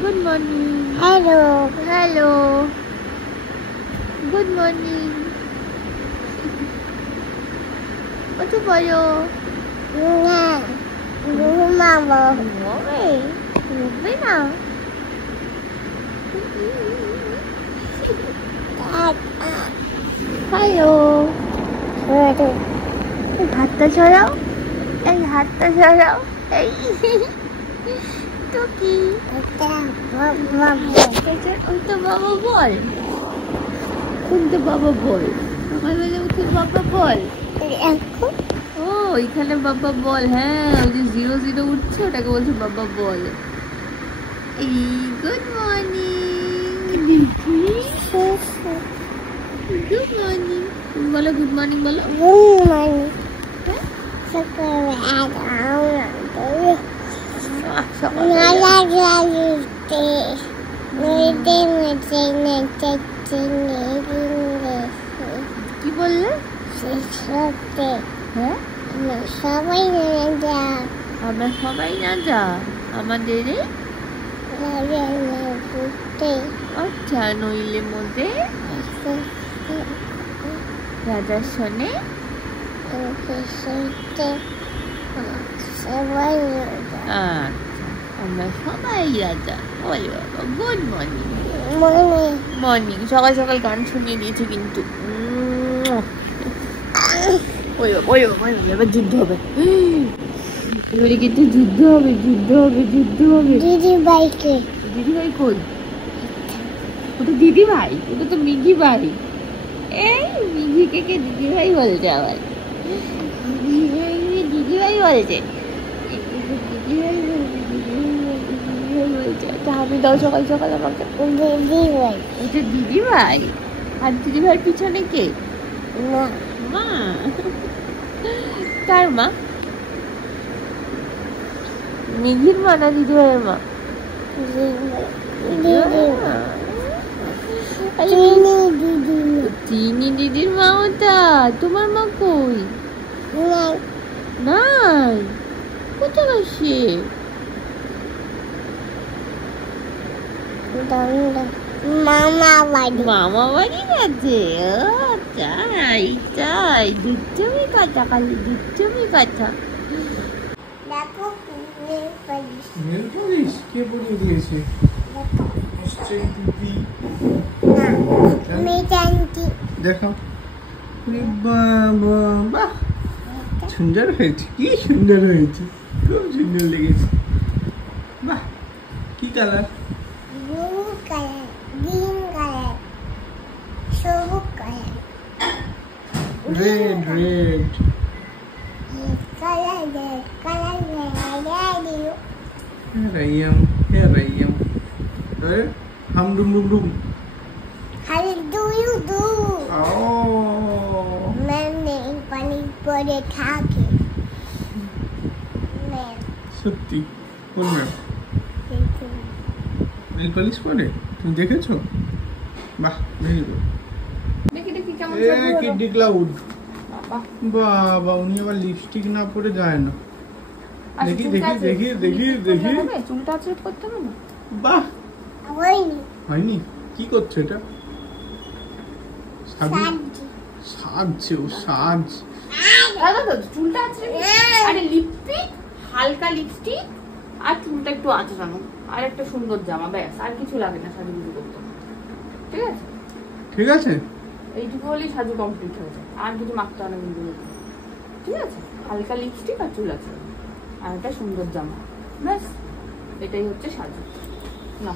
Good morning. Hello hello, good morning. কত বলো? না ঘুমাবো। ঘুমাবে? ঘুমবে না? হ্যালো, হাতটা সরাও, এই হাতটা সরাও, এই তো কি ওই তো বাবা বল, কোনটা বাবা বল, সকালবেলা উঠে বাবা বল। ও এখানে বাবা বল, হ্যাঁ ওই যে 0 0 উঠছে ওটাকে বলছে বাবা বল। এই গুড মর্নিং, গুড মর্নিং বলো, গুড মর্নিং বলো। কি বললে? হ্যাঁ সবাই আমরা সবাই না যা আমাদের আচ্ছা নইলে মধ্যে রাজার শোনে সবাই আচ্ছা আমরা সবাই রাজা। বলো বাবা গুড মর্নিং। মর্নিং সকাল সকাল গান শুনিয়ে দিয়েছে কিন্তু। ওই বাবা ওই বাবা এবার যুদ্ধ হবে, এবারে কিন্তু যুদ্ধ হবে, যুদ্ধ হবে, যুদ্ধ হবে। দিদি ভাইকে দিদি ভাই কই? ওটা দিদি ভাই, ওটা তো মিঘি ভাই। এই মিঘিকে কে দিদি ভাই বলছে আবার? দিদি ভাই বলছে, দিদি ভাই বলছে। একটা হামি দাও সকাল সকাল আমাকে। দিদি ভাই ওটা দিদি ভাই, আর দিদি ভাইয়ের পিছনে কে? মা মা। কার মা? মিঘির মা না দিদি ভাইয়ের মা? চিনি দিদির মা ওটা। তোমার মা কই? নাই, কোথায় আসে? মামা বাড়ি মামা বাড়ি গেছে। ও তাই তাই, দুষ্টমি কথা, খালি দুষ্টমি কথা। দেখো নেল পলিশ কে পরিয়ে দিয়েছে? নিশ্চয়ই টুপি। দেখো, বাবা বাহ, সুন্দর হয়েছে, কি সুন্দর হয়েছে, খুব সুন্দর লেগেছে। বাহ, কি colour? Blue colour, green colour, সবুজ colour, red red colour colour Here I am. Hey, hum dum dum dum. How do you do? Oh. मैंने पानी पड़े থাকে मैं সত্যি কোন ম্যাম? নেল পলিশ পরে তুমি দেখেছো? বাহ, ভেরি গুড। দেখি দেখি কেমন এ কিডি ক্লাউড। বাবা, উনি আবার লিপস্টিক না পরে যায় না। দেখি দেখি দেখি দেখি দেখি। চুলটা আছে করতে হবে না? বাহ, হয়নি হয়নি? কি করছো এটা? সাজছে, ও সাজ। দাদা তো চুলটা আছে, আরে লিপস্টিক, হালকা লিপস্টিক আর চুলটা একটু আঁচড়ানো আর একটা সুন্দর জামা, ব্যাস আর কিছু লাগে না সাজুগুজু করতে। ঠিক আছে ঠিক আছে, এইটুকু হলেই সাজু কমপ্লিট হয়ে যায়, আর কিছু মাখতে হবে কিন্তু। ঠিক আছে, হালকা লিপস্টিক আর চুল আছে আর একটা সুন্দর জামা, ব্যাস এটাই হচ্ছে সাজু। না,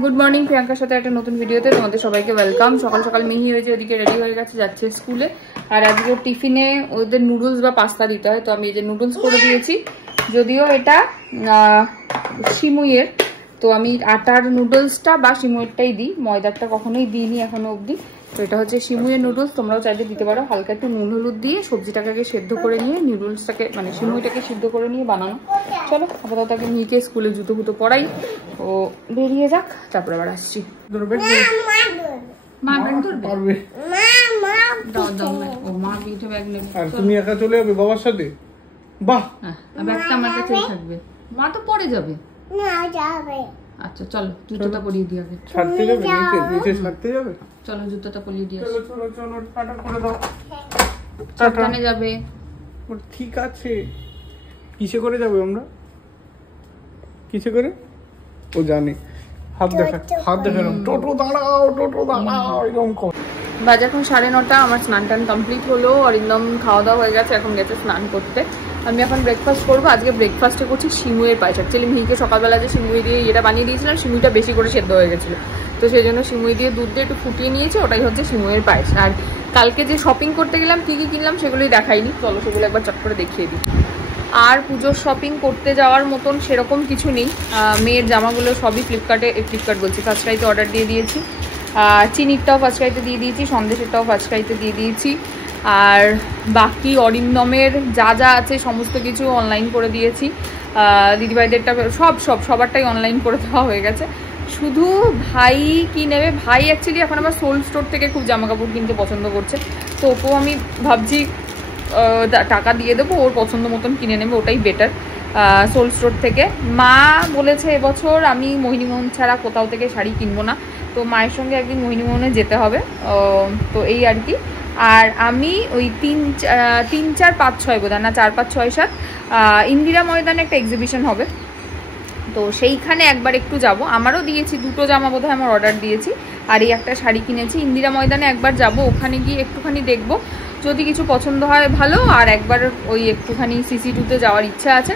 গুড মর্নিং, প্রিয়াঙ্কার সাথে একটা নতুন ভিডিওতে তোমাদের সবাইকে ওয়েলকাম। সকাল সকাল মিহি হয়েছে, ওদিকে রেডি হয়ে গেছে, যাচ্ছে স্কুলে। আর আজকে টিফিনে ওদের নুডলস বা পাস্তা দিতে হয়, তো আমি এই যে নুডলস করে দিয়েছি। যদিও এটা সিমুইয়ের, তো আমি আটার নুডলসটা বা সিমুইয়েরটাই দিই, ময়দারটা কখনোই দিইনি এখনো অবধি। তো এটা হচ্ছে সিমুইয়ের নুডলস, তোমরাও চাইলে দিতে পারো। হালকা একটু নুন হলুদ দিয়ে সবজিটাকে আগে সেদ্ধ করে নিয়ে নুডলসটাকে মানে সিমুইটাকে সিদ্ধ করে নিয়ে বানানো। চলো আপাতত আগে মিহিকে স্কুলে জুতো ফুতো পরাই, ও বেরিয়ে যাক, তারপরে আবার আসছি। মা ব্যাগ ধরবে? মা পিঠে ব্যাগ নেবে। আর তুমি একা চলে যাবে বাবার সাথে? বাহ, ব্যাগটা আমার কাছেই থাকবে। মা তো পরে যাবে। না যাবে। আচ্ছা চলো জুতোটা পরিয়ে দিই আগে। ছাড়তে যাবে? নিচে ছাড়তে যাবে? চলো জুতোটা পরিয়ে দিয়ে চলো চলো চলো, টাটা করে দাও। সাবধানে যাবে। ঠিক আছে। কিসে করে যাবে আমরা? কিসে করে? ও জানে। হাত দেখা, হাত দেখালাম। টোটো দাঁড়াও, টোটো দাঁড়াও, এরকম কর। বাজে এখন 9:30। আমার স্নান টান কমপ্লিট হলো। অরিন্দম খাওয়া দাওয়া হয়ে গেছে, এখন গেছে স্নান করতে। আমি এখন ব্রেকফাস্ট করবো। আজকে ব্রেকফাস্টে করছি সিমুইয়ের পায়েস। অ্যাকচুয়ালি মিহিকে সকালবেলা যে সিমুই দিয়ে এটা বানিয়ে দিয়েছিলাম, সিমুইটা বেশি করে সেদ্ধ হয়ে গেছিলো, তো সেই জন্য সিমুই দিয়ে দুধ দিয়ে একটু ফুটিয়ে নিয়েছি। ওটাই হচ্ছে সিমুইয়ের পায়েস। আর কালকে যে শপিং করতে গেলাম কী কী কিনলাম সেগুলোই দেখাইনি, চলো সেগুলো একবার চট করে দেখিয়ে দিই। আর পুজোর শপিং করতে যাওয়ার মতন সেরকম কিছু নেই। মেয়ের জামাগুলো সবই ফ্লিপকার্ট বলছি, ফার্স্ট ক্রাইতে অর্ডার দিয়ে দিয়েছি। চিনিরটাও ফার্স্ট ক্রাইতে দিয়ে দিয়েছি, সন্দেশেরটাও ফার্স্ট ক্রাইতে দিয়ে দিয়েছি। আর বাকি অরিন্দমের যা যা আছে সমস্ত কিছু অনলাইন করে দিয়েছি। দিদিভাইদেরটা সবারটাই অনলাইন করে দেওয়া হয়ে গেছে। শুধু ভাই কি নেবে, ভাই অ্যাকচুয়ালি এখন আমার সোল স্টোর থেকে খুব জামা কাপড় কিনতে পছন্দ করছে, তো ওকেও আমি ভাবছি টাকা দিয়ে দেবো, ওর পছন্দ মতন কিনে নেবে, ওটাই বেটার সোল স্টোর থেকে। মা বলেছে এবছর আমি মোহিনীমোহন ছাড়া কোথাও থেকে শাড়ি কিনবো না, তো মায়ের সঙ্গে একদিন মোহিনীমোহনে যেতে হবে, তো এই আর কি। আর আমি ওই 3, 4, 5, 6 বোধহয় না 4, 5, 6, 7 ইন্দিরা ময়দানে একটা এক্সিবিশন হবে, তো সেইখানে একবার একটু যাব। আমারও দিয়েছি 2টো জামা বোধহয় আমার অর্ডার দিয়েছি, আর এই একটা শাড়ি কিনেছি। ইন্দিরা ময়দানে একবার যাব, ওখানে গিয়ে একটুখানি দেখব, যদি কিছু পছন্দ হয় ভালো, আর একবার ওই একটুখানি CC2-তে যাওয়ার ইচ্ছা আছে,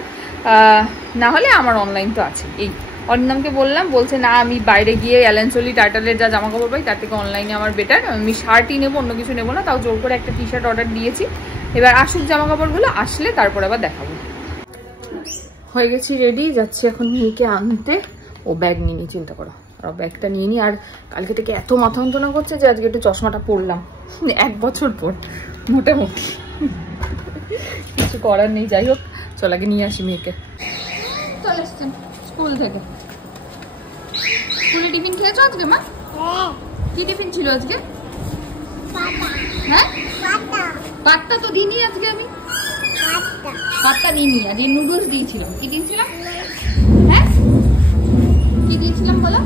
না হলে আমার অনলাইন তো আছে। এই অরিন্দমকে বললাম, বলছে না আমি বাইরে গিয়ে অ্যালেনসোলি টাইটালের যা জামা কাপড় পাই তার থেকে অনলাইনে আমার বেটার, আমি শার্টই নেবো, অন্য কিছু নেবো না। তাও জোর করে একটা টি-শার্ট অর্ডার দিয়েছি, এবার আসুক জামা কাপড়গুলো, আসলে তারপর আবার দেখাবো। হয়ে গেছি রেডি, যাচ্ছি এখন মেয়েকে আনতে। ও ব্যাগ নিয়ে নিই, চিন্তা করো, আর ব্যাগটা নিয়ে নিই। আর কালকে থেকে এত মাথা যন্ত্রণা করছে যে আজকে একটু চশমাটা পরলাম 1 বছর পর মোটামুটি, কিছু করার নেই। যাই হোক চল আগে নিয়ে আসি মেয়েকে। চলে এসছেন স্কুল থেকে? স্কুলে টিফিন খেয়েছো আজকে মা? কি টিফিন ছিল আজকে? হ্যাঁ পাত্তা তো দিইনি আজকে, আমি পাত্তা দিইনি, আজকে নুডলস দিয়েছিলাম। কি দিয়েছিলাম? হ্যাঁ কি দিয়েছিলাম বলো?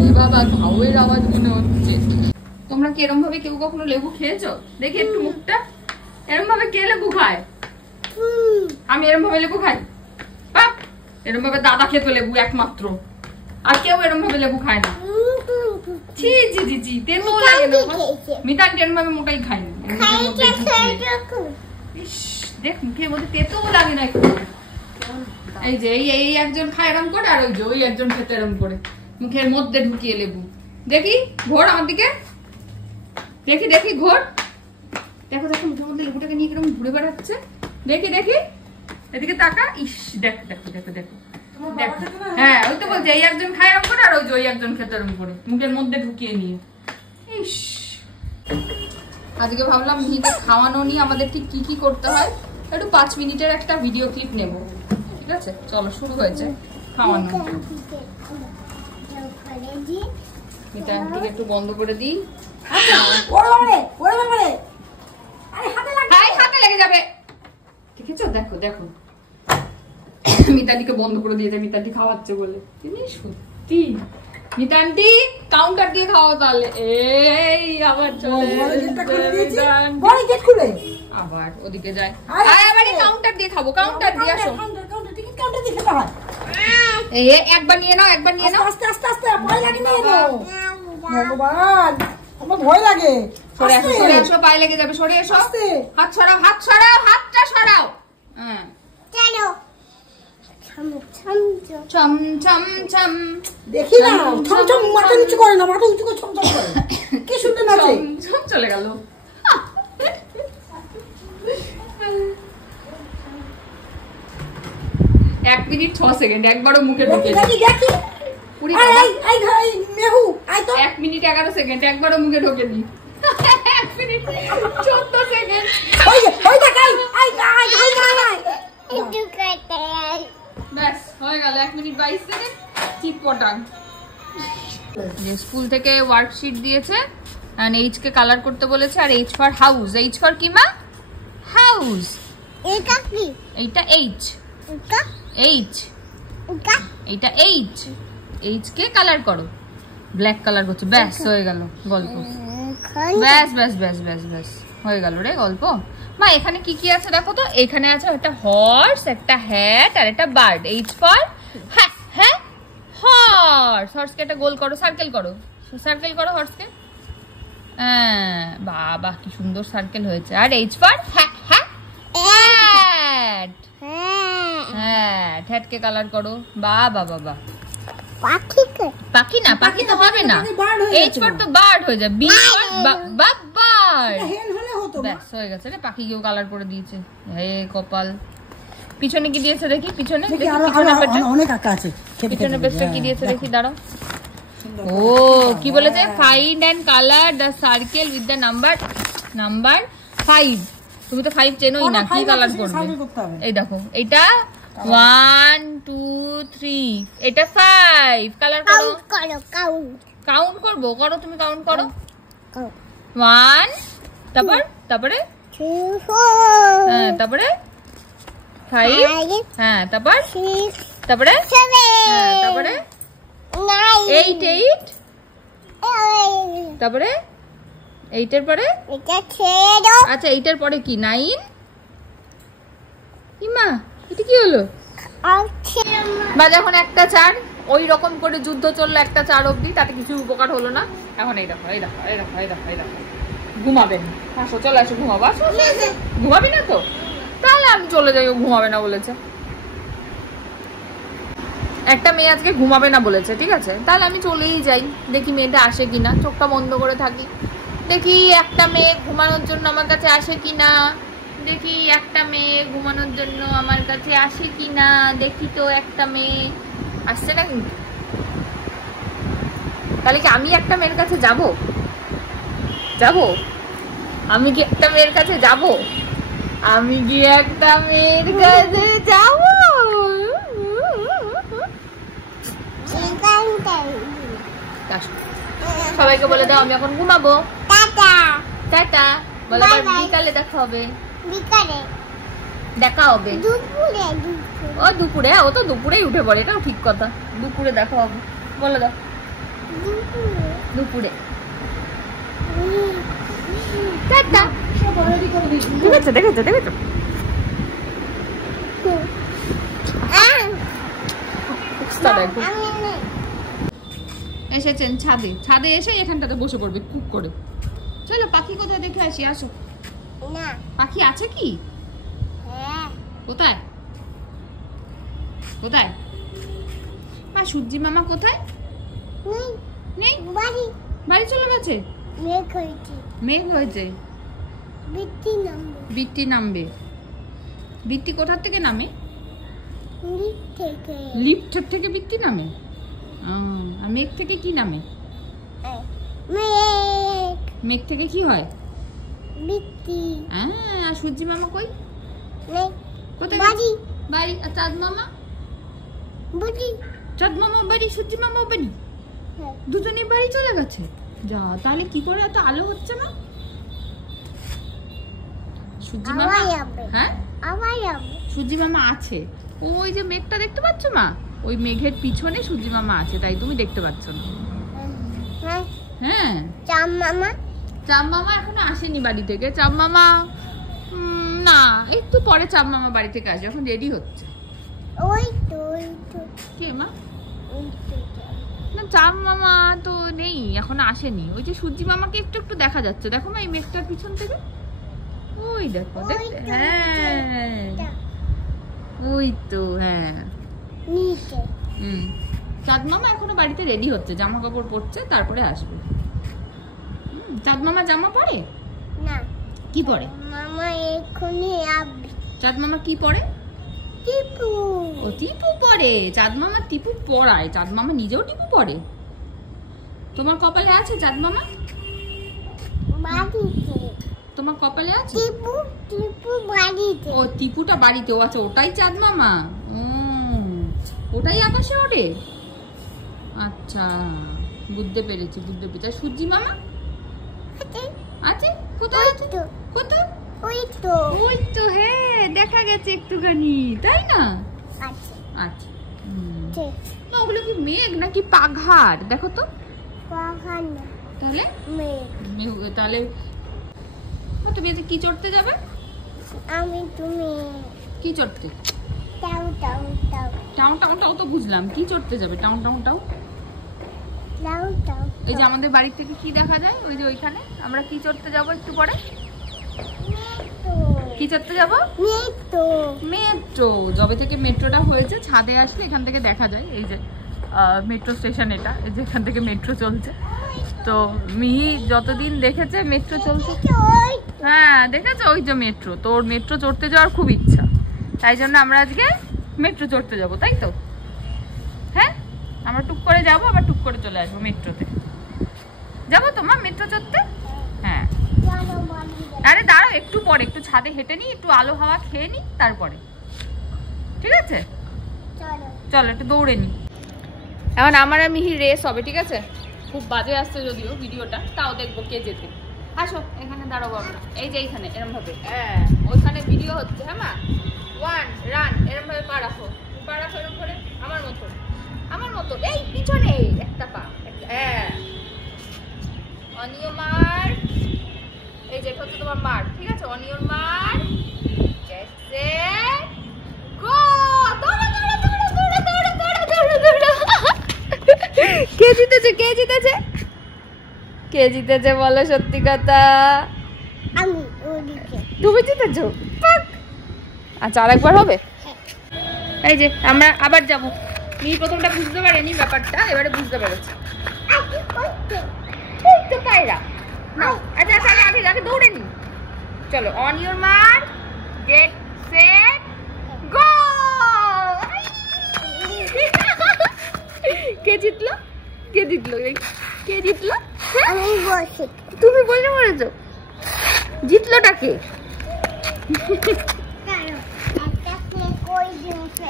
ওই বাবা ঘাউয়ের আওয়াজ মনে হচ্ছে। তোমরা কি এরম ভাবে কেউ কখনো লেবু খেয়েছো? দেখি একটু মুখটা। এরম ভাবে কে লেবু খায়? আমি এরম ভাবে লেবু খাই? বাপ, এরম ভাবে দাদা খেত লেবু একমাত্র, আর কেউ এরম ভাবে লেবু খায় না। ছি জি জি জি, তেতো লাগে না। মিতান এরম ভাবে মোটাই খায় না। দেখ মুখের মধ্যে তেতো লাগে না একটু। এই যে এই একজন খায় এরম করে, আর ওই যে ওই একজন খেতে এরম করে মুখের মধ্যে ঢুকিয়ে লেবু। দেখি ঘোর আমার দিকে, দেখি দেখি ঘোর, দেখো দেখো মুখের মধ্যে লেবুটাকে নিয়ে কিরকম ঘুরে বেড়াচ্ছে। দেখি দেখি, এদিকে তাকা। ইস দেখো দেখো দেখো দেখো, হ্যাঁ ওই তো বলছে এই একজন খায় এরম করে, আর ওই যে ওই একজন খেতে এরম করে মুখের মধ্যে ঢুকিয়ে নিয়ে। ইস, আজকে ভাবলাম মিহিকে খাওয়ানো নিয়ে আমাদের ঠিক কি কি করতে হয়, একটু 5 মিনিটের একটা ভিডিও ক্লিপ নেব। ঠিক আছে চলো, শুরু হয়েছে খাওয়ানো। মিতা আন্টিকে একটু বন্ধ করে দিই। হাতে লেগে যাবে, দেখেছো? দেখো দেখো, মিতালিকে বন্ধ করে দিয়েছে, মিতালি খাওয়াচ্ছে বলে। সত্যি মিতান্টি কাউন্টার দিয়ে খাওয়া তাহলে। এই আবার চলে আবার ওদিকে যায়, আবার কাউন্টার দিয়ে খাবো, কাউন্টার দিয়ে আসো। একবার নিয়ে নাও, একবার নিয়ে নাও, আস্তে আস্তে আস্তে, ভয় লাগে না ভগবান, আমার ভয় লাগে। সরে আসো, সরে আসো, পায়ে লেগে যাবে, সরে এসো। হাত ছড়াও, হাত ছড়াও, হাতটা ছড়াও। হ্যাঁ চলো, ছম ছম ছম, দেখি না ছম ছম, মাথা নিচু করে না, মাথা নিচু করে ছম ছম করে, কি সুন্দর নাচে। ছম চলে গেল। 1 মিনিট 6 সেকেন্ড, একবারও মুখে ঢুকে দেখি দেখি। 1 মিনিট 11 সেকেন্ড, একবারও মুখে ঢোকে নি। 1 মিনিট 14 সেকেন্ড। ব্যাস হয়ে গেল 1 মিনিট 22 সেকেন্ড, চিটপটাং। স্কুল থেকে ওয়ার্কশিট দিয়েছে, H কে কালার করতে বলেছে, আর H for house. H for কি মা? হাউস। এটা কি? এইটা এইচ, এটা এইচ, এটা এইটা এইচ, এইচ কে কালার করো, ব্ল্যাক কালার করছো, ব্যাস হয়ে গেল গল্প, ব্যাস ব্যাস ব্যাস ব্যাস ব্যাস হয়ে গেল রে গল্প। মা এখানে কি কি আছে দেখো তো, এখানে আছে একটা হর্স, একটা হ্যাট আর একটা বার্ড। এইচ ফর হ্যাঁ হ্যাঁ হর্স, হর্সকে একটা গোল করো, সার্কেল করো, সার্কেল করো হর্সকে, হ্যাঁ বাবা কি সুন্দর সার্কেল হয়েছে। আর এইচ ফর হ্যাঁ হ্যাঁ হ্যাট, হ্যাট, হ্যাটকে কালার করো, বাবা বাবা। পাখি কে? পাখি না, পাখি তো হবে না, এইচ ফর তো বার্ড হয়ে যায়, বি ফর বার্ড, হেন হলে হতো। ব্যাস হয়ে গেছে রে, পাখিকেও কালার করে দিয়েছে, হে কপাল। পিছনে কি দিয়েছে দেখি, পিছনে দেখি দেখি, আরো পিছনে পেটে, অনেক আঁকা আছে। পিছনে পেটটা কি দিয়েছে দেখি, দাঁড়াও। ও কি বলেছে, find and colour the circle with the number 5। তুমি তো 5 চেনোই না, কি কালার করবে? এই দেখো এটা 1 2 3, এটা 5, কালার করো, করো কাউন্ট কাউন্ট করবো, করো তুমি কাউন্ট করো, করো 1, তারপরে 2 4 হ্যাঁ, তারপরে 5, 5 হ্যাঁ, তারপর 6 তারপরে 7 হ্যাঁ, তারপরে 9 8, তারপরে 8 এর পরে, এটা ছেড়ে দাও। আচ্ছা 8 এর পরে কি 9? ইমা এটা কি হলো? আচ্ছা বাজে এখন 1টা 4, ওই রকম করে যুদ্ধ চললো 1টা 4 অবধি, তাতে কিছু উপকার হলো না। এখন এই দেখো এই দেখো এই দেখো এই দেখো এই দেখো, ঘুমাবেন, আসো চলে আসো, ঘুমাবো, আসো, ঘুমাবি না তো? তাহলে আমি চলে যাই, ও ঘুমাবে না বলেছে, একটা মেয়ে আজকে ঘুমাবে না বলেছে, ঠিক আছে তাহলে আমি চলেই যাই, দেখি মেয়েটা আসে কিনা, চোখটা বন্ধ করে থাকি, দেখি একটা মেয়ে ঘুমানোর জন্য আমার কাছে আসে কিনা, দেখি একটা মেয়ে ঘুমানোর জন্য আমার কাছে আসে কিনা, দেখি তো একটা মেয়ে আসছে না কিন্তু, তাহলে কি আমি একটা মেয়ের কাছে যাব? আমি কি একটা মেয়ের কাছে যাব? আমি কি একটা মেয়ের কাছে যাব? সবাইকে বলে দাও আমি এখন ঘুমাবো, টাটা টাটা, বলে আবার বিকালে দেখা হবে, বিকালে দেখা হবে দুপুরে ও দুপুরে, ও তো দুপুরেই উঠে পড়ে, এটাও ঠিক কথা, দুপুরে দেখা হবে, বলে দাও দুপুরে টাটা। দেখেছো দেখেছো দেখেছো, এসেছেন ছাদে, ছাদে এসে এখানটাতে বসে পড়বে কুক করে। চলো পাখি কোথায় দেখে আসি, আসো। না পাখি আছে কি? হ্যাঁ কোথায় কোথায়? মা সূর্যি মামা কোথায়? নেই নেই, বাড়ি বাড়ি চলে গেছে, মেঘ হয়েছে মেঘ হয়েছে, বৃষ্টি নামবে বৃষ্টি নামবে। বৃষ্টি কোথার থেকে নামে? লিফট থেকে লিফট থেকে বৃষ্টি নামে, আর মেঘ থেকে কি নামে? মেঘ মেঘ থেকে কি হয়? বৃষ্টি হ্যাঁ, আর সূর্যি মামা কই? নেই কোথায়? বাড়ি বাড়ি। আর চাঁদ মামা? বুঝি চাঁদ মামা বাড়ি, সূর্যি মামা বাড়ি, হ্যাঁ দুজনেই বাড়ি চলে গেছে। যা, তাহলে কি করে এত আলো হচ্ছে না? সূর্যি মামা, আবার যাবে হ্যাঁ আবার যাবে সূর্যি মামা আছে, ওই যে মেঘটা দেখতে পাচ্ছ মা, ওই মেঘের পিছনে সূর্যি মামা আছে, তাই তুমি দেখতে পাচ্ছ না। হ্যাঁ হ্যাঁ, চাম মামা চাঁদ মামা এখনো আসেনি বাড়ি থেকে, চাঁদ মামা না, একটু পরে চাঁদ মামা বাড়ি থেকে আসবে, এখন রেডি হচ্ছে। ওই তো কে মা? ওই তো না চাঁদ মামা তো নেই, এখনো আসেনি, ওই যে সূর্যি মামাকে একটু একটু দেখা যাচ্ছে, দেখো মা এই মেঘটার পিছন থেকে, ওই দেখো দেখতে, হ্যাঁ ওই তো, হ্যাঁ নিচে চাঁদ মামা এখনো বাড়িতে রেডি হচ্ছে, জামা কাপড় পরছে, তারপরে আসবে। চাঁদ মামা জামা পরে না কি পরে? মামা এক্ষুনি আসবে চাঁদ মামা কি পরে? টিপু ও টিপু পরে, চাঁদ মামা টিপু পরায়, চাঁদ মামা নিজেও টিপু পরে। তোমার কপালে আছে চাঁদ মামা? বাড়িতে তোমার কপালে আছে? টিপু টিপু বাড়িতে ও টিপুটা বাড়িতে, ও আচ্ছা ওটাই চাঁদ মামা, ও ওটাই আকাশে ওড়ে, আচ্ছা বুঝতে পেরেছি বুঝতে পেরেছি। আর সূর্যি মামা আছে আছে কোথায়? আছে তো কোথায়? ওই তো ওই তো হ্যাঁ দেখা গেছে একটুখানি, তাই না? আছে আচ্ছা ঠিক না, ওগুলো কি মেঘ নাকি পাঘার দেখো তো। কখনো তাহলে মেঘ তাহলে তুমি আজকে কি চড়তে যাবে? আমি তুমি কি চড়তে? Tau tau tau town town টাও তো বুঝলাম, কি চড়তে যাবে টাউন টাউন টাও? টাউ টাউ এই যে আমাদের বাড়ি থেকে কি দেখা যায় ওই যে ওইখানে, আমরা কি চড়তে যাব একটু পরে? তো কি চড়তে যাব? Metro metro. যবে থেকে মেট্রোটা হয়েছে ছাদে আসলে এখান থেকে দেখা যায় এই যে মেট্রো স্টেশন, এটা এই যে এখান থেকে মেট্রো চলছে। তো মিহি যতদিন দেখেছে মেট্রো চলছে, ওই হ্যাঁ দেখেছো ওই যে মেট্রো, তোর মেট্রো চড়তে যাওয়ার খুব ইচ্ছা, তাই জন্য আমরা আজকে মেট্রো চড়তে যাব, তাই তো? হ্যাঁ আমরা টুক করে যাবো আবার টুক করে চলে আসবো মেট্রোতে। যাবো তো মা মেট্রো চড়তে? হ্যাঁ জানো বলি আরে দাঁড়াও একটু পরে, একটু ছাদে হেঁটে নিই, একটু আলো হাওয়া খেয়ে নিই, তারপরে ঠিক আছে? চলো চলো একটু দৌড়ে নিই। এখন আমার আর মিহির রেস হবে, ঠিক আছে? খুব বাজে আসছে যদিও ভিডিওটা, তাও দেখবো কে জেতে। আসো এখানে দাঁড়াবো আমরা, এই যে এইখানে এরম ভাবে, হ্যাঁ ওইখানে ভিডিও হচ্ছে। হ্যাঁ মা 1 রান এরম ভাবে পা রাখো, পা রাখো এরম করে আমার মতো, আমার মতো। এই পিছনে একটা পা, হ্যাঁ অনিয় মার, এই যে হচ্ছে তোমার মার, ঠিক আছে? অনিয় মার, গো দৌড়া দৌড়া দৌড়া দৌড়া দৌড়া দৌড়া দৌড়া দৌড়া। কে জিতেছে কে জিতেছে কে জিতেছে বলো সত্যি কথা? আমি ওদিকে তুমি জিতেছো? আচ্ছা আরেকবার হবে। এই যে আমরা আবার যাবো। মি প্রথমটা বুঝতে পারেনি ব্যাপারটা, এবারে বুঝতে পেরেছে। আগে করতে এই তো পায়রা না। আচ্ছা আচ্ছা আগে আগে দৌড়ে নি। চলো on your mark get set go. কে জিতলো কে জিতলো কে জিতলো? আমি বসে তুমি বসে পড়েছো, জিতলোটা কে? কেন একটা প্লেট কই দিয়েছে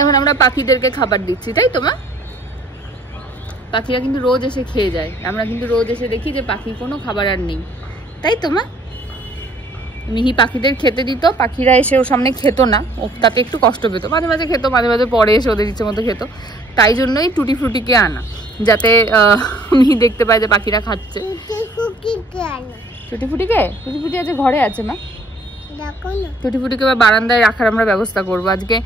এখন আমরা পাখিদেরকে খাবার দিচ্ছি, তাই তো মা? পাখিরা কিন্তু রোজ এসে খেয়ে যায়, আমরা কিন্তু রোজ এসে দেখি যে পাখির কোনো খাবার আর নেই, তাই তো মা? মিহি পাখিদের খেতে দিত, পাখিরা এসে ওর সামনে খেত না, ও তাতে একটু কষ্ট পেত, মাঝে মাঝে খেত, মাঝে মাঝে পরে এসে ওদের ইচ্ছে মতো খেত। তাই জন্যই টুটি ফ্রুটিকে আনা, যাতে মিহি দেখতে পায় যে পাখিরা খাচ্ছে। টুটি ফুটি আজ ঘরে আছে মা, দেখো না টুটি ফুটিকে বারান্দায় রাখার আমরা ব্যবস্থা করবো আজকে।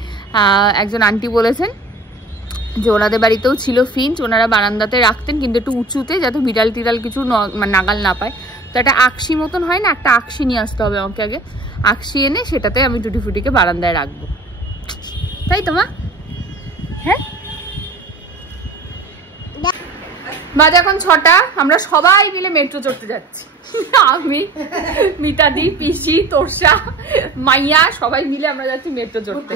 একজন আন্টি বলেছেন যে ওনাদের বাড়িতেও ছিল ফিঞ্চ, ওনারা বারান্দাতে রাখতেন কিন্তু একটু উঁচুতে, যাতে বিড়াল টিড়াল কিছু নাগাল না পায়। তো একটা আকশি মতন হয় না, একটা আকশি নিয়ে আসতে হবে আমাকে আগে, আকশি এনে সেটাতে আমি টুটি ফুটিকে বারান্দায় রাখবো, তাই তো মা? হ্যাঁ বাজে এখন 6টা, আমরা সবাই মিলে মেট্রো চড়তে যাচ্ছি। আমি মিতাদি পিসি তোরসা মাইয়া সবাই মিলে আমরা যাচ্ছি মেট্রো চড়তে।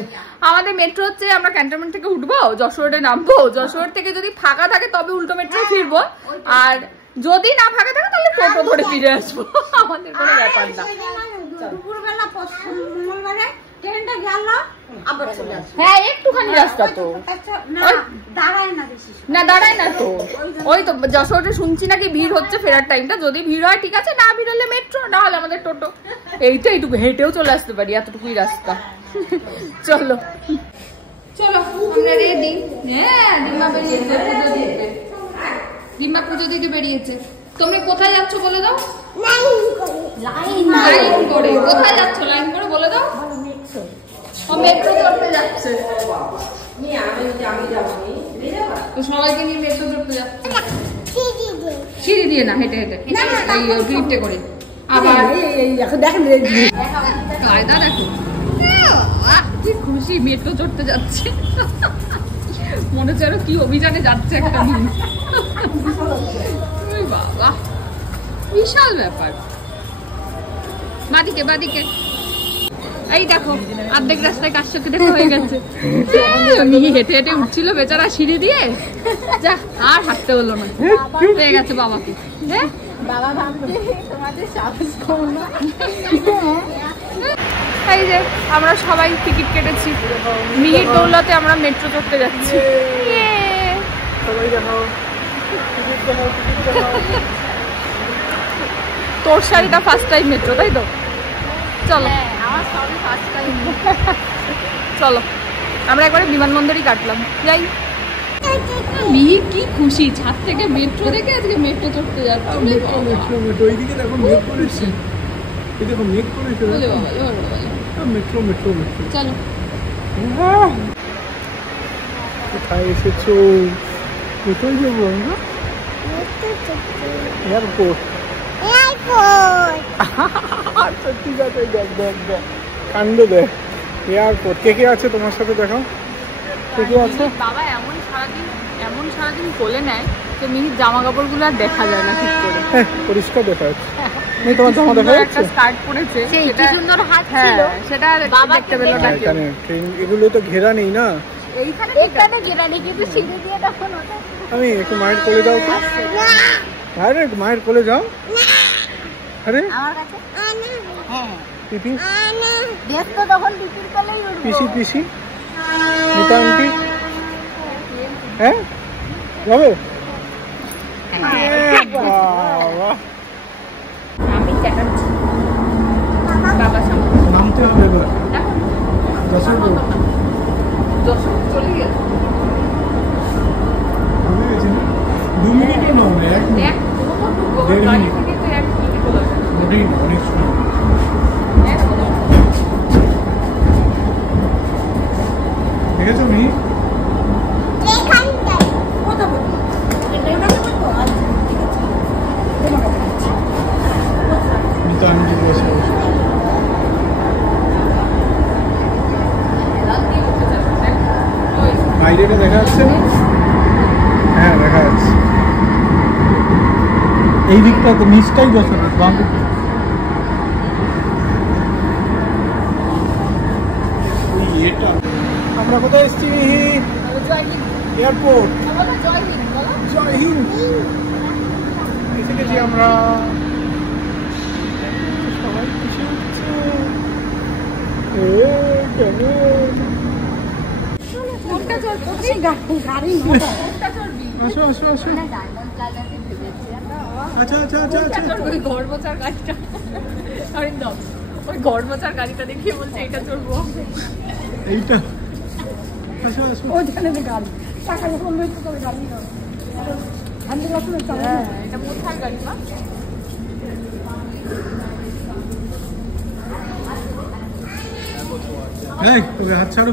আমাদের মেট্রো হচ্ছে আমরা ক্যান্টনমেন্ট থেকে উঠবো, যশোরে নামবো, যশোর থেকে যদি ফাঁকা থাকে তবে উল্টো মেট্রো ফিরবো, আর যদি না ফাঁকা থাকে তাহলে টোটো ধরে ফিরে আসবো, আমাদের কোনো ব্যাপার না। দুপুরবেলা মঙ্গলবারে ট্রেনটা গেল আবার চলে আসে। হ্যাঁ একটুখানি রাস্তা তো, না দাঁড়ায় না তো, ওই তো যশোরে শুনছি নাকি ভিড় হচ্ছে ফেরার টাইমটা, যদি ভিড় হয় ঠিক আছে, না ভিড় হলে মেট্রো, না হলে আমাদের টোটো। এই তো এইটুকু হেঁটেও চলে আসতে পারি, এতটুকুই রাস্তা। চলো চলো আমরা রেডি। হ্যাঁ ডিম্মা বেরিয়েছে পুজো দিতে, ডিম্মা পুজো দিতে বেরিয়েছে। তুমি কোথায় যাচ্ছ বলে দাও? লাইন করে কোথায় যাচ্ছ? লাইন করে বলে দাও। ও মেট্রো চড়তে যাচ্ছে, সবাইকে নিয়ে মেট্রো চড়তে যাচ্ছে, সিঁড়ি দিয়ে না, হেঁটে হেঁটে এই লিফটে করে। আবার কায়দা দেখো, কি খুশি মেট্রো চড়তে যাচ্ছে, মনে হচ্ছে আরো কি অভিযানে যাচ্ছে একটা দিন। বাবা বিশাল ব্যাপার। বাদিকে বাদিকে এই দেখো অর্ধেক রাস্তায় কার সাথে দেখা হয়ে গেছে। হেঁটে হেঁটে উঠছিল বেচারা সিঁড়ি দিয়ে, যা আর হাঁটতে হলো না, পেয়ে গেছে বাবাকে। হ্যাঁ বাবা ভাবছে তোমাদের সাহস কম না। এই যে আমরা সবাই টিকিট কেটেছি, মিহির দৌলতে আমরা মেট্রো চড়তে যাচ্ছি। তোর শাড়িটা ফার্স্ট টাইম মেট্রো, তাই তো? চলো চলো আমরা একবারে বিমানবন্দরই কাটলাম যাই। মিহি কি খুশি, ছাদ থেকে মেট্রো দেখে আজকে মেট্রো চড়তে যাচ্ছে। মেট্রো মেট্রো মেট্রো এইদিকে দেখো মেঘ করেছে, এই দেখো মেঘ করেছে, মেট্রো মেট্রো মেট্রো। চলো কোথায় এসেছো? কোথায় যাবো আমরা? এয়ারপোর্ট। আচ্ছা ঠিক আছে, দেখ দেখ দেখ কাণ্ড দেখ। এয়ারপোর্ট। কে কে আছে তোমার সাথে? দেখাও কে কে আছে। বাবা এমন সারাদিন কোলে নেয় যে মিহির জামা কাপড়গুলো আর দেখা যায় না ঠিক করে। হ্যাঁ পরিষ্কার দেখা যাচ্ছে। এই তোমার জামা দেখা যাচ্ছে? একটা স্কার্ট পরেছে, সেটা সুন্দর হাত ছিল, সেটা বাবা দেখতে পেল না। এখানে ট্রেন এগুলো তো ঘেরা নেই না, এইখানে ঘেরা নেই, কিন্তু সিঁড়ি দিয়ে তখন ওটা। আমি একটু মায়ের কোলে দাও তো। আরে মায়ের কোলে যাও। আরে আমার কাছে হ্যাঁ পিপি দেখ তো তখন পিপির কোলেই উঠবো। পিসি পিসি মিতা আন্টি হ্যাঁ যাবে? বাবা আমি দেখাচ্ছি বাবা সামনে নামতে হবে এবার। যশোর চলে গেছে। চলে গেছে না? 2 মিনিটও না হবে, 1 মিনিট। 1.5 মিনিট। মোটেই না, অনেক সময়। দেখেছো মি? মিতা আন্টি বসে বসে। বাইরেটা দেখা যাচ্ছে না? হ্যাঁ দেখা যাচ্ছে। এই দিকটা তো নিচটাই যশোর, বাম দিকটা। আমরা কোথায় এসেছি? এয়ারপোর্ট। জয় হিন্দ। এসে গেছি আমরা। সবাই খুশি হচ্ছে। আসো আসো আসো। আচ্ছা আচ্ছা আচ্ছা আচ্ছা। ওই ঘর মোছার গাড়িটা, ওই ঘর মোছার গাড়িটা দেখিয়ে বলছে এটা চড়বো। এইটা আসো আসো। এটা মোছার গাড়ি না? এই ওকে হাত ছাড়ো।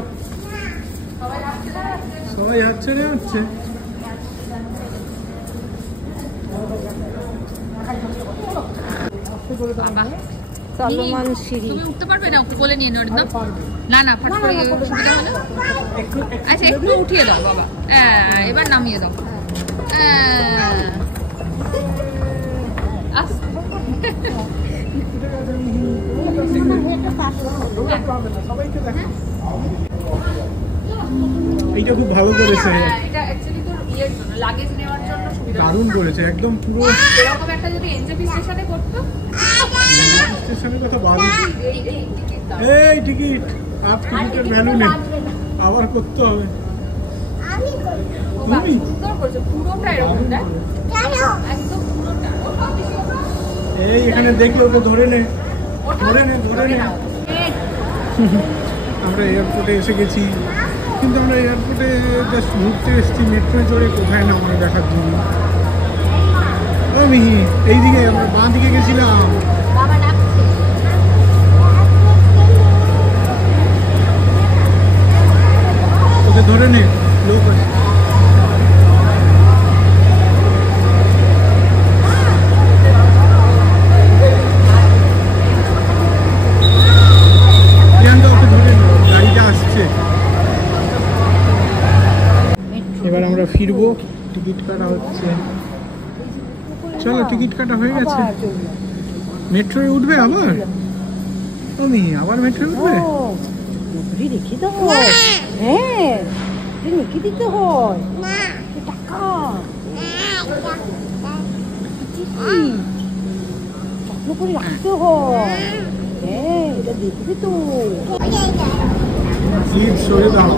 সবাই হাত ছেড়ে যাচ্ছে। তুমি উঠতে পারবে না? কোলে নিয়ে নাও একদম। না না ফাট করে সুবিধা হলো। আচ্ছা একটু উঠিয়ে দাও বাবা, এবার নামিয়ে দাও। এইটা খুব ভালো করেছে, এটা অ্যাকচুয়ালি তোর ইয়ের জন্য, লাগেজ নেওয়ার জন্য সুবিধা। দারুণ করেছে একদম পুরো। এরকম একটা যদি এনজেপি স্টেশনে করতো। স্টেশনের কথা বাদ। এই টিকিট, আর টিকিটের ভ্যালু নেই, আবার করতে হবে। তুমি সুন্দর করেছো পুরোটা এরকম দেখ, একদম পুরোটা। এই এখানে দেখি ওকে ধরে নে, ধরে নে ধরে নে। আমরা এয়ারপোর্টে এসে গেছি, কিন্তু আমরা এয়ারপোর্টে জাস্ট ঘুরতে এসেছি, মেট্রোয় চড়ে কোথায় না আমরা দেখার জন্য। ও মিহি এইদিকে আমরা বাঁ দিকে গেছিলাম। ওকে ধরে নে, লোক আছে। এবার আমরা ফিরবো, টিকিট কাটা হচ্ছে। চলো টিকিট কাটা হয়ে গেছে। মেট্রোয় উঠবে আবার? তুমি আবার মেট্রোয় উঠবে? রেখে দেবো, হ্যাঁ রেখে দিতে হয় টাকা। যত্ন করে রাখতে হয়, হ্যাঁ এটা দেখবে তো। প্লিজ সরে দাও।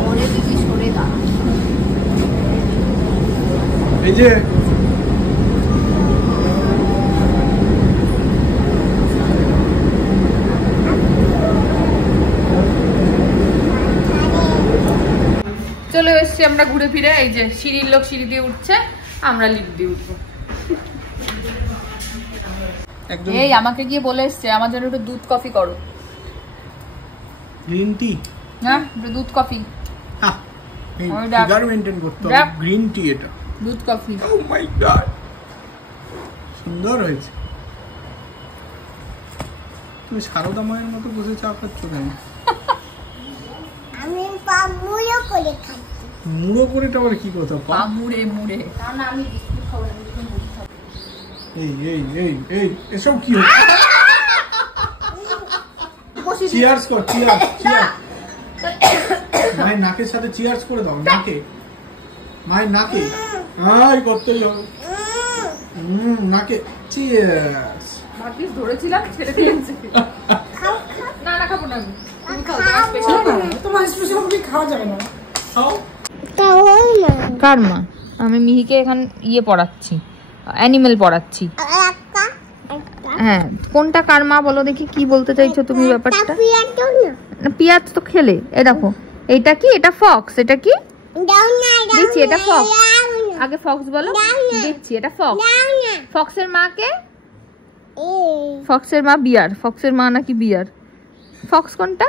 এই যে এসছি আমরা ঘুরে ফিরে। এই যে সিঁড়ির লোক সিঁড়ি দিয়ে উঠছে, আমরা লিফট দিয়ে উঠবো। এই আমাকে গিয়ে বলে এসছে আমার জন্য একটু দুধ কফি করো। গ্রিন টি না, দুধ কফি। ফিগার মেইনটেইন করতে হবে। গ্রিন টি এটা দুধ কফি। ও মাই গড, সুন্দর হয়েছে। তুমি সারদা মায়ের মতো বসে চা খাচ্ছ কেন? আমি পা মুড়ো করে খাচ্ছি। মুড়ো করে তো আবার কি কথা? পা মুড়ে মুড়ে। না আমি বিস্কুট খাবো না, আমি মুড়ি খাবো। এই এই এই এই এসব কি হচ্ছে? চিয়ার্স কর, চিয়ার্স চিয়ার্স। মায়ের নাকের সাথে চিয়ার্স করে দাও, নাকে, মায়ের নাকে। আই করতেই হবে। নাকে চিয়ার্স। ভাগ্যিস ধরেছিলাম, ছেড়ে দিয়েছে। না না খাবো না আমি। তুমি খাও, তোমার স্পেশাল। তোমার স্পেশাল কফি খাওয়া যাবে না। খাও। কার মা? আমি মিহিকে এখন ইয়ে পড়াচ্ছি, অ্যানিমেল পড়াচ্ছি। হ্যাঁ, কোনটা কার মা বলো দেখি, কি বলতে চাইছো তুমি ব্যাপারটা? পিয়াজ তো খেলে। এ দেখো, এটা কি? এটা ফক্স। এটা কি? দিচ্ছি, এটা ফক্স। আগে ফক্স বলো। দিচ্ছি, এটা ফক্স। ফক্সের মা কে? ফক্সের মা বিয়ার। ফক্সের মা নাকি বিয়ার? ফক্স কোনটা?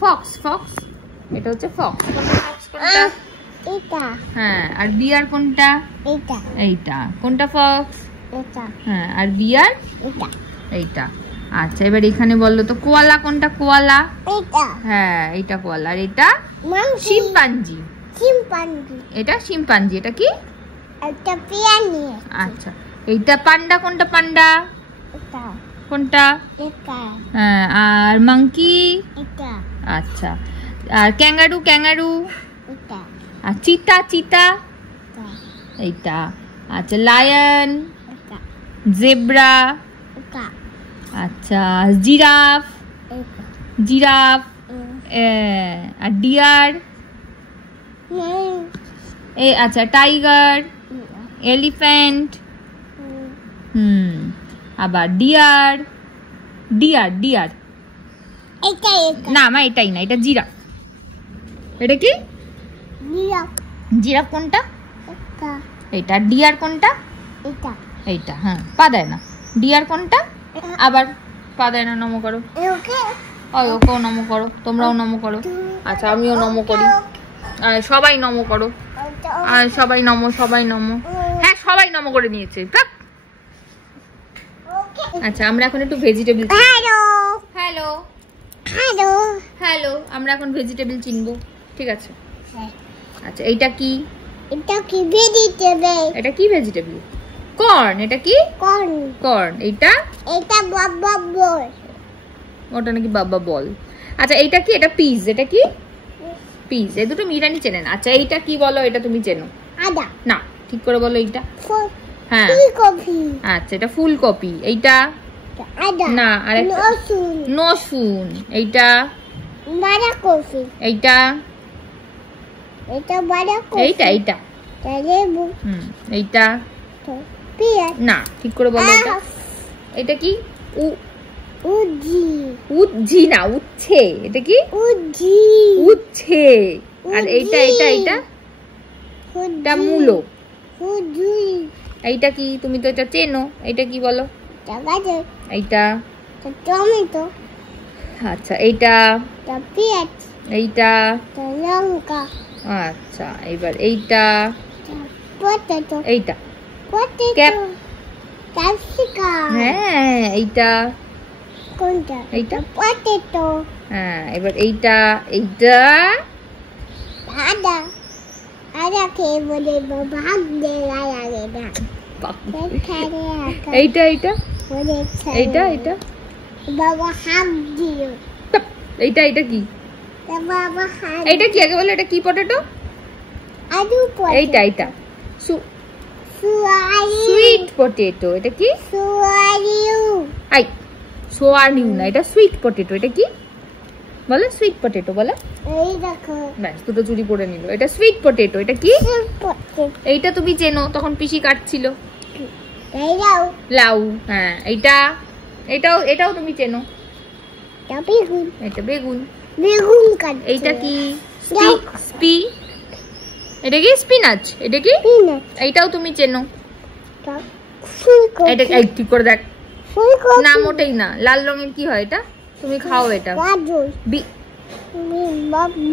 ফক্স, ফক্স এটা হচ্ছে ফক্স। ফক্স কোনটা? এটা। হ্যাঁ, আর বিয়ার কোনটা? এটা। এইটা। কোনটা ফক্স? এটা। হ্যাঁ, আর বিয়ার? এটা। এইটা। আচ্ছা, এবার এখানে বললো তো কোয়ালা কোনটা? কোয়ালা। এটা। হ্যাঁ, এইটা কোয়ালা। আর এটা শিম্পাঞ্জি। শিম্পাঞ্জি। এটা শিম্পাঞ্জি। এটা কি? এটা পিয়ানি। আচ্ছা, এইটা পান্ডা কোনটা? পান্ডা এটা। কোনটা? এটা। হ্যাঁ, আর মাংকি? এটা। আচ্ছা, আর ক্যাঙ্গারু? ক্যাঙ্গারু। এটা। আর চিতা? চিতা। এটা। এইটা। আচ্ছা, লায়ন? এটা। জেব্রা? এটা। আচ্ছা, জিরাফ? এটা। জিরাফ। আর ডিয়ার? আচ্ছা, টাইগার, এলিফ্যান্ট। আবার ডিয়ার। ডিয়ার ডিয়ার এটা। না মা, এটাই না, এটা জিরাফ। এটা কি? জিরাফ। জিরাফ কোনটা? এটা। এইটা। ডিয়ার কোনটা? এটা। এইটা। হ্যাঁ, পা দেয় না। ডিয়ার কোনটা? আবার পা দেয় না। নমো করো। ওকে। ওকেও নমো করো, তোমরাও নমো করো। আচ্ছা, আমিও নমো করি। সবাই নমো করো। আর সবাই নমো, সবাই নমো। হ্যাঁ, সবাই নমো করে নিয়েছে। আচ্ছা, আমরা এখন একটু vegetable. Hello. Hello hello. Hello, আমরা এখন ভেজিটেবল চিনবো, ঠিক আছে? আচ্ছা, এইটা কি? এটা কি ভেজিটেবল? এটা কি ভেজিটেবল? কর্ন। এটা কি? কর্ন। কর্ন। এইটা? এটা বাবা বল। ওটা নাকি বাবা বল। আচ্ছা, এইটা কি? এটা পিস। এটা কি? পিস। এই দুটো মিরানি চেনেন। আচ্ছা, এইটা কি বলো? এটা তুমি চেনো আদা। না, ঠিক করে বলো। এইটা? হ্যাঁ। ফুলকপি। আচ্ছা, এটা ফুলকপি। এইটা? আদা। না, আরেকটা রসুন। রসুন। এইটা? বাঁধাকপি। এইটা? এটা বাঁধাকপি। এইটা? এইটা? লেবু। এইটা? পেঁয়াজ। না, ঠিক করে বলো। এটা? এটা কি? উজি। উজ্জি না, উচ্ছে। এটা কি? উজি। উচ্ছে। আর এইটা? এইটা? এইটা? এটা মূলো। উজি। এইটা কি? তুমি তো এটা চেনো। এইটা কি বলো? গাজর। এইটা? টমেটো। আচ্ছা, এইটা? পেঁয়াজ। এইটা? লঙ্কা। আচ্ছা, এবার এইটা? পটেটো। এইটা? পটেটো। ক্যাপসিকাম। হ্যাঁ, এইটা? কোনটা? এইটা? পটেটো। হ্যাঁ, এবার এইটা? এইটা? আদা। আদা খেয়ে বলে ভাগ দে লাগে না। এইটা? এইটা? এইটা? এইটা? বাবা হাত দিও। এইটা? এইটা কি? বাবা হাত। এইটা কি আগে বলো? এটা কি পটেটো? আলু পটেটো। এইটা? এইটা? সুয়ারি। Sweet potato. এটা কি? সুয়ারিউ। আই, সোয়ারিউ না, এটা সুইট পটেটো। এটা কি বলো? সুইট পটেটো বলো। এই দেখো। ব্যাস, দুটো চুরি পড়ে নিল। এটা সুইট পটেটো। এটা কি? পটেটো। এইটা তুমি চেনো, তখন পিসি কাটছিল। লাউ। লাউ। হ্যাঁ, এইটা? এটাও? এটাও তুমি চেনো। বেগুন। এটা বেগুন। বেগুন কাটছে। এইটা কি? স্পি এটা কি স্পিনাচ, এটা কি এইটাও তুমি চেনো, এটা একটু করে দেখ না, মোটেই না। লাল রঙের কি হয় এটা, তুমি খাও এটা,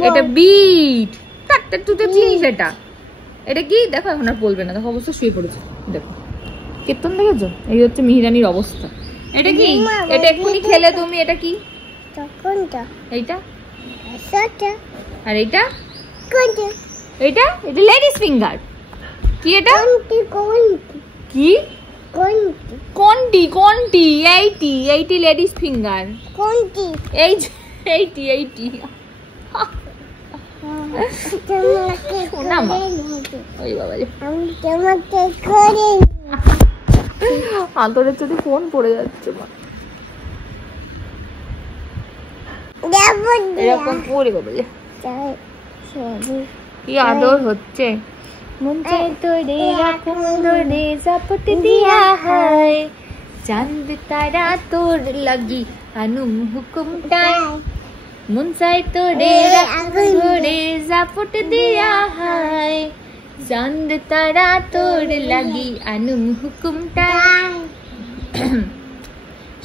এটা বিট, তুই তো চিনিস এটা। এটা কি দেখো, এখন আর বলবে না, দেখো অবস্থা শুয়ে পড়েছে, দেখো কেতন দেখেছো, এই হচ্ছে মিহিরানির অবস্থা। এটা কি, এটা এক্ষুনি খেলে তুমি, এটা কি এইটা, আর এইটা এইটা এটা লেডিস ফিঙ্গার। কি এটা কি, কোনটি কোনটি, এইটি এইটি লেডিস ফিঙ্গার, এইটি এইটি আদরের যদি ফোন পড়ে যাচ্ছে, এরকম পড়ে যাবে, কি আদর হচ্ছে। মন চাই তোরে রাখুন ধরে জাপট দিয়া হায়, চাঁদ তারা তোর লাগি আনুম হুকুমটাই, মন চাই তোরে রাখুন ধরে জাপট দিয়া হায়, চাঁদ তারা তোর লাগি আনুম হুকুমটাই,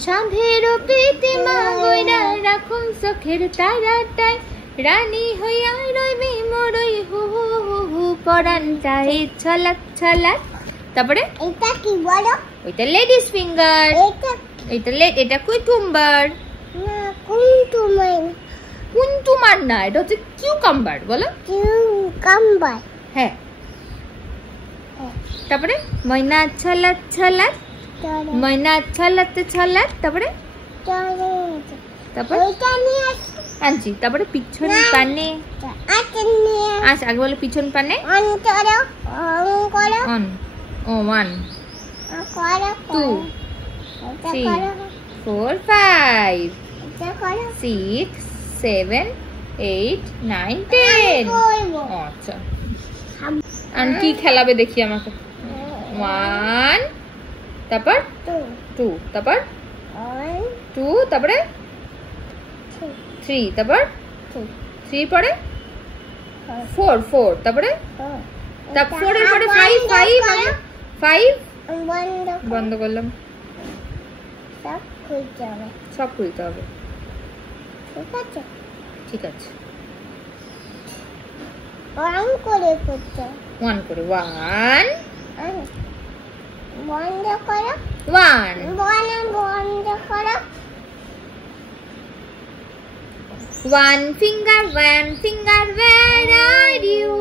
সাধের প্রীতি মাগইরা রাখুন চোখের তারাটাই, রানী হইয়া রইবি মরই হু হু হু হু পরানটাই ছলাক ছলাক। তারপরে এটা কি বলো, ওইটা লেডিস ফিঙ্গার, এটা কুইকুম্বার না কুইকুম্বার, কুইকুম্বার না, এটা হচ্ছে কিউকাম্বার। বলো কিউকাম্বার, হ্যাঁ। তারপরে ময়না ছলাক ছলাক, ময়না ছলাতে ছলাক। তারপরে তারপর আনছি, তারপরে পিছন পানে, আচ্ছা আগে বলো পিছন পানে, অন ও 1 2 3 4 5 6 7 8 9 10। আচ্ছা আর কি খেলাবে দেখি আমাকে, 1 তারপর 2 তারপর 2 তারপরে 3 তারপর 3 পরে 4 4 তারপরে 4 এর পরে 5 5 বন্ধ করলাম, সব খুলতে হবে, ঠিক আছে। 1 করে করতে, 1 করে 1 বন্ধ করো, 1 বন্ধ করো, 1 finger where are you,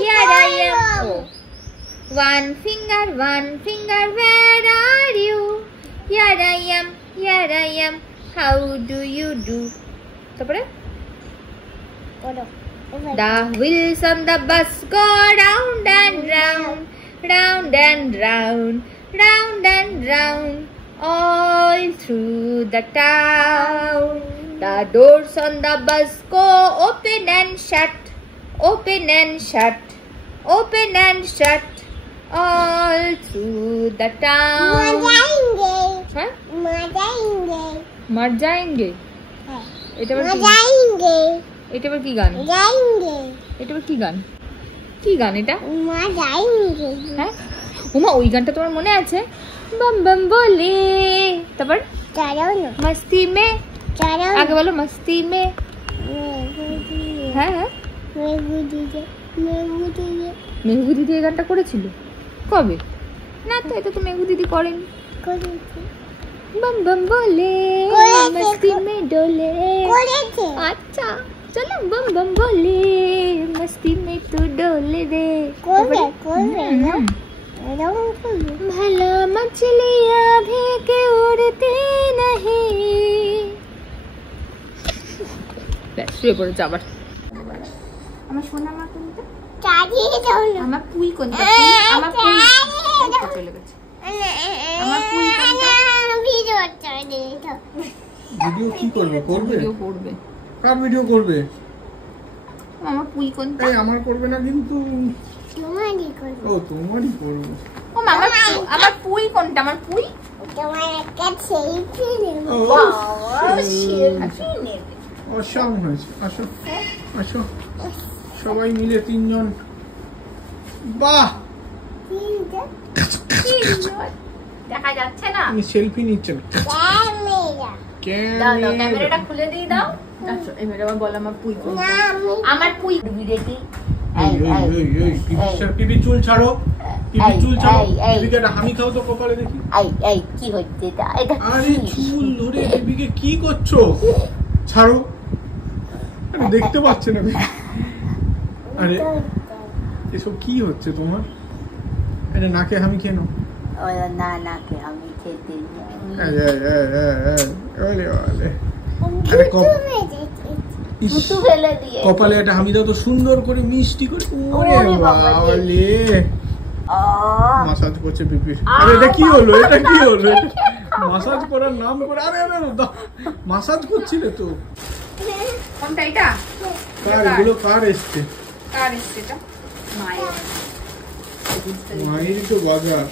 here I am, oh. 1 finger where are you, here I am, how do you do। তারপরে the wheels on the bus go round and round, round and round, round and round, all through the town. The doors on the bus go open and shut, open and shut, open and shut, all through the town. हाँ? मर जाएंगे। এটা আবার কি গান? এটা আবার কি গান? কি গান এটা? হ্যাঁ উমা, ওই গানটা তোমার মনে আছে? बम बम बोले, তারপর मस्ती में, আগে বলো मस्ती में। হ্যাঁ হ্যাঁ মেঘু দিদি এই গানটা করেছিল কবে? না তো, এটা তো মেঘু দিদি করেনি। बम बम बोले मस्ती में डोले, अच्छा चलो बम बम बोले मस्ती में तू डोले दे। भला मछलियाँ भी के उड़ती नहीं। শুয়ে পড়েছে আবার। আমার সোনা মা কোনটা? আমার পুই কোনটা? আমার পুই চলে গেছে। আমার পুই কোনটা? ভিডিও কি করবে? ভিডিও করবে। কার ভিডিও করবে? আমার পুই কোনটা? এই আমার করবে না কিন্তু। তোমারই করবে। ও তোমারই করবে। ও মামা, আমার পুই কোনটা? আমার পুই তোমার একটা সেলফি নেব। অসাম হয়েছে। আসো আসো। সবাই মিলে 3 জন। বাহ, দেখা যাচ্ছে না? আমি সেলফি নিচ্ছি। ক্যামেরাটা খুলে দিয়ে দাও। আচ্ছা এবার আবার বল আমার পুই কোনটা? আমার পুই দেখি। পিপি চুল ছাড়ো, পিপি চুল ছাড়ো। পিপিকে একটা হামি খাও তো কপালে দেখি। এই কি হচ্ছে এটা? এটা আরে চুল ধরে পিপিকে কি করছো? ছাড়ো, দেখতে পাচ্ছি না। আরে এসব কি হচ্ছে তোমার? আরে নাকে হামি খেয়ে নাও। না নাকে আমি খেতে কপালে একটা হামি দাও তো সুন্দর করে মিষ্টি করে। ওরে বাবালে, মাসাজ করছে পিপি। আরে এটা কি হলো? এটা কি হলো? মাসাজ করার নাম করে আরে আরে মাসাজ করছিলে তো। কোনটা এটা? কার এগুলো? কার এসছে? কার এসছে এটা? মায়ের তো বাজার।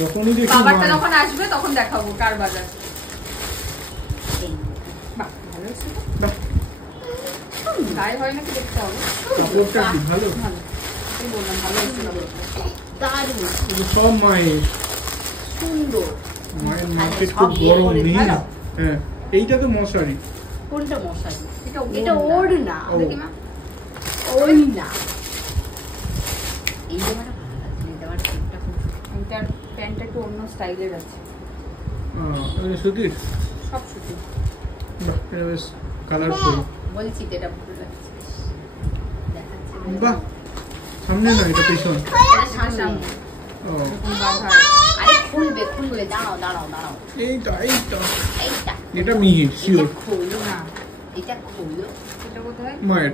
যখনই দেখি বাবারটা যখন আসবে তখন দেখাবো কার বাজার। বাহ, ভালো হয়েছে তো। গায়ে হয় নাকি দেখতে হবে। কাপড়টা কি ভালো? ভালো, এই বললাম ভালো হয়েছে কাপড়টা। সব মায়ের সুন্দর। মায়ের মার্কেট খুব গরম নেই। হ্যাঁ, এইটা তো মশারি। কোনটা মশারি? এটা ওর না। দেখি মা, ওর না। এই জামাটা ভালো লাগছে। এই জামাটা ঠিকঠাক। এটার প্যান্টটা একটু অন্য স্টাইলের আছে। সুতির সব সুতি। বাহ, এটা বেশ কালারফুল। বলছি তো এটা ভালো লাগছে। দেখাচ্ছে বাহ, সামনে না, এটা পেছন। এটা সামনে। ও বাঁধা। আরে খুলবে। দাঁড়াও। এইটা এইটা এটা মিহির শিওর। খোলো না। এটা খোলো। এটা কোথায়? মায়ের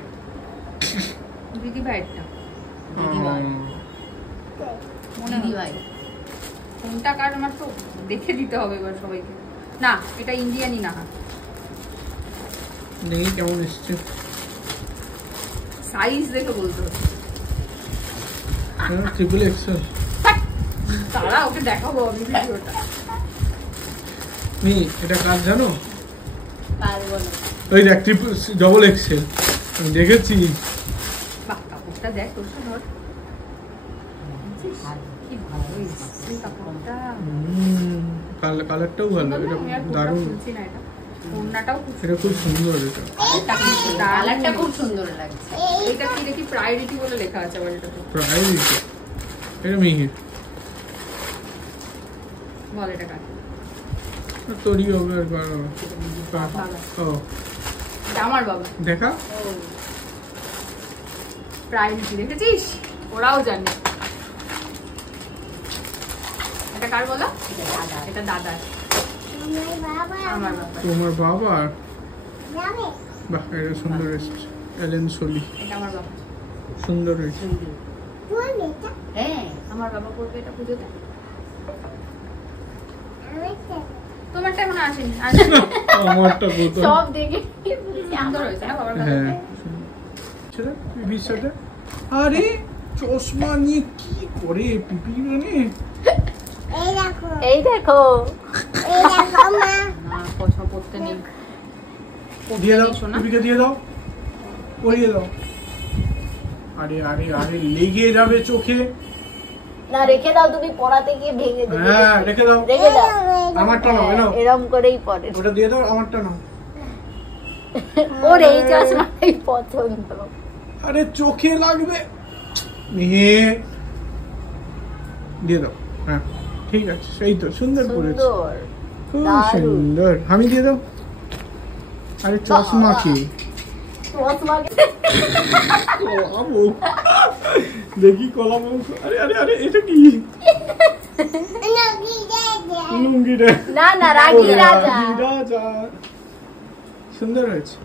দিদি ভাইয়েরটা। দিদিভাই। মনে হয় কোনটা কার আমার তো দেখে দিতে হবে এবার সবাইকে। না, এটা ইন্ডিয়ানই না। নেই, কেমন এসছে? সাইজ দেখে বলতে হবে। Triple Excel. তারা ওকে দেখাবো আমি ভিডিওটা। এটা কাজ জানো? পারবো না। ওই দেখ, ট্রিপল ডবল এক্সেল আমি দেখেছি। বাহ, কাপড়টা দেখ তোর ধর কি ভালো হয়েছে কাপড়টা। কালারটাও ভালো, এটা দারুণ। ওড়নাটাও খুব এটা খুব সুন্দর। এটা কালারটা খুব সুন্দর লাগছে। এটা কি দেখি প্রায়োরিটি বলে লেখা আছে আবার। এটা তো প্রায়োরিটি। এটা মিহির। বল এটা কার? তোরই হবে। ও এটা আমার বাবা। দেখা, প্রায়োরিটি দেখেছিস? ওরাও জানে। এটা কার বলো? এটা দাদার। আমার বাবা। তোমার বাবা? বাহ, এটা সুন্দর এসছে। এলেন সোলি। এটা আমার বাবা। সুন্দর হয়েছে। হ্যাঁ, আমার বাবা করবে এটা পুজোতে। তোমারটা এখন আসেনি। আমারটা কত সব দেখে সুন্দর হয়েছে না বাবার হ্যাঁ কাছে? ছেড়ে পিপির সাথে। আরে চশমা নিয়ে কি করে পিপি? মানে এই দেখো না, কথা পড়তে নেই। দিয়ে দাও, পিপিকে দিয়ে দাও, পরিয়ে দাও। আরে আরে আরে লেগে যাবে চোখে। না, রেখে দাও, তুমি পড়াতে গিয়ে ভেঙে দেবে। হ্যাঁ, রেখে দাও। আমারটা নাও, নাও। এরকম করেই পড়ে। ওটা দিয়ে দাও, আমারটা নাও। ওর এই চশমাটাই পছন্দ। আরে চোখে লাগবে। দিয়ে দাও। হ্যাঁ, ঠিক আছে, সেই তো সুন্দর করেছে, খুব সুন্দর। আমি দিয়ে দাও। আরে চশমা কি? দেখি কলা মাংস। আরে আরে আরে, এটা কি? লুঙ্গি রে। না না, রাগী রাজা। সুন্দর হয়েছে।